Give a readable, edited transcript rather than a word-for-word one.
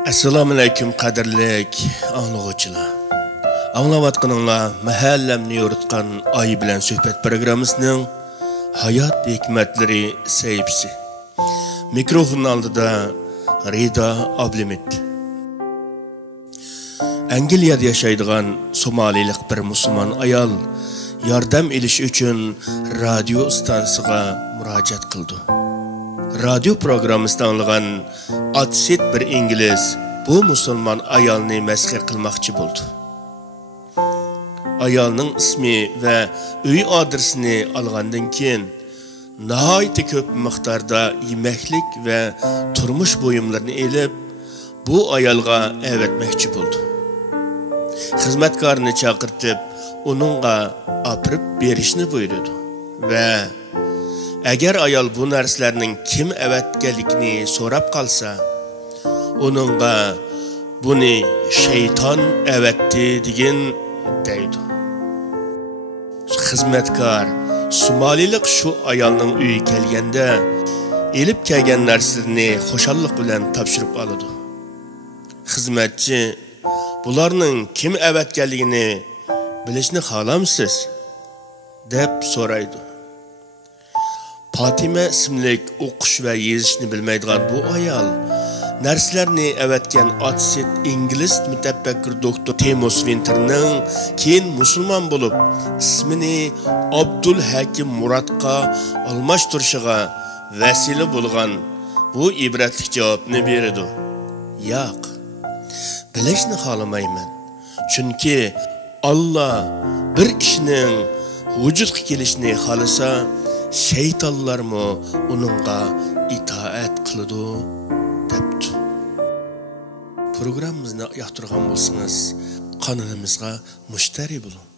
Assalomu alaykum qadrlik anglag'uvchilar. Anglayotganinglar mahallamni yoritgan Oy bilan suhbat programmasining hayot hikmatlari sayfisi. Mikrofon oldida Rida Ablimit. Angliyada yashaydigan Somalilik bir musulmon ayol yordam elish uchun radio stansiyasiga murojaat qildi. Radio programmasida anlagan Atsit bir İngiliz bu musulmon ayolni masxar qilmoqchi bo'ldi. Ayolning ismi va uy adresini olgandan keyin nihoyatda ko'p miqdorda yemaklik va turmush buyumlarini elib bu ayolga avatmoqchi bo'ldi. Xizmatkorni chaqirtib, uningga olib berishni buyurdi va agar ayol bu narsalarning kim avatganligini so'rab qolsa, uningga buni shayton avatdi degan deydi. Xizmatkor Somalilik shu ayolning uyiga kelganda elib kelgan narsalarni xushallik bilan topshirib oladi. Xizmatchi bularning kim avatganligini bilishni xohlamsiz deb so'raydi. Fatima ismli o'qish va yozishni bilmaydigan bu ayol narsalarni avatgan Atsit ingliz mutafakkir doktor Temos Winterning keyin musulmon bo'lib ismini Abdul Hakim Muratga almashtirishiga vasila bo'lgan bu ibratli javobni berdi. Yo'q. Bilishni xohlamayman. Chunki Allah bir ishning vujudga kelishini xohlasa, şeytanlarmı onunla itaat kılıdı depti. Programımızda yaxtırgan bolsanız kanalımızga müşteri bulun.